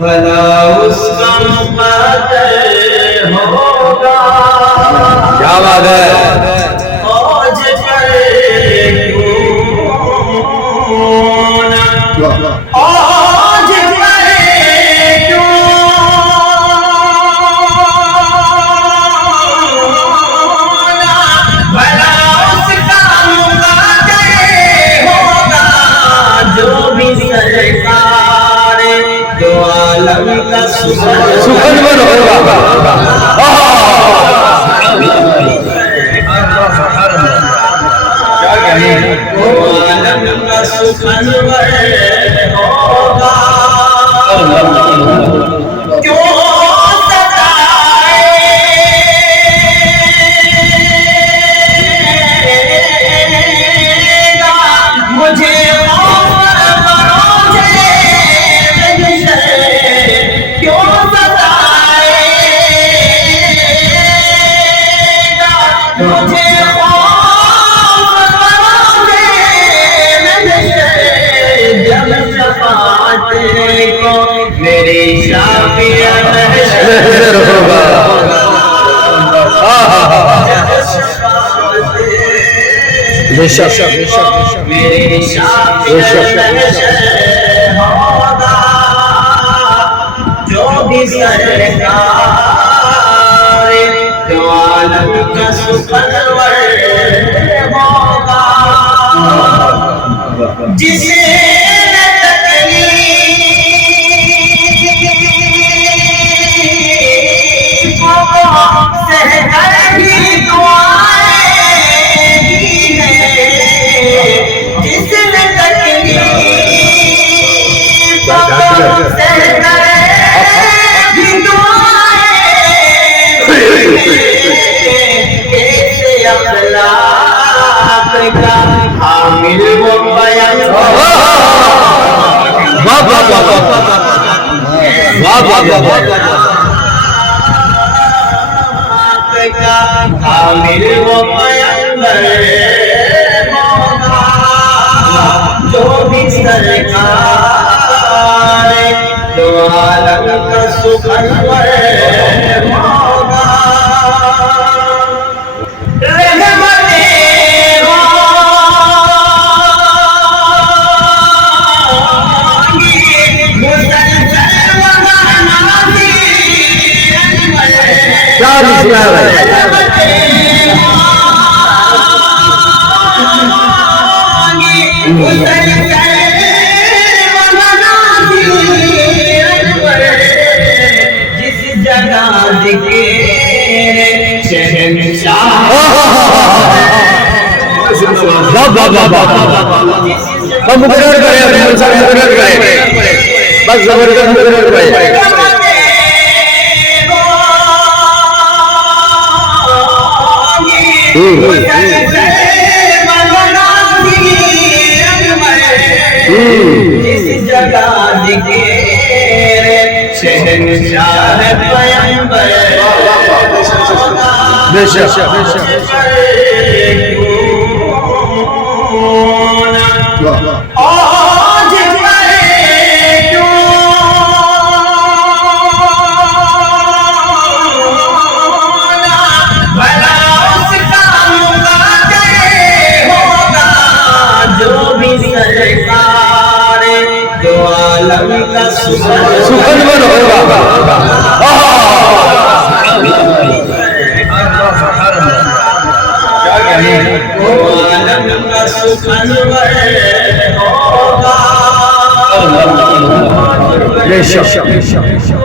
بھلا اس کا مقدر ہوگا کیا بات ہے فوج کرے کیوں نہ فوج کرے کیوں نہ بھلا اس کا مقدر ہوگا جو بھی سرکار دو عالم کا سخنور ہوگا دو عالم کا سخنور ہوگا کیوں ستائے گا مجھے میری شافیہ محشر ہوگا میری شافیہ محشر ہوگا جو بھی سرکار دو عالم کا سخنور ہوگا جسے حامل وہ بیان حامل وہ پیغمبر ہوگا جو بھی سرکار دو عالم کا سخنور ہوگا جس جگہ ذکر شہنشاہ بس زبردست جس جگہ ذکر شہنشاہ پیغمبر بے شک سخنور ہوگا بے شک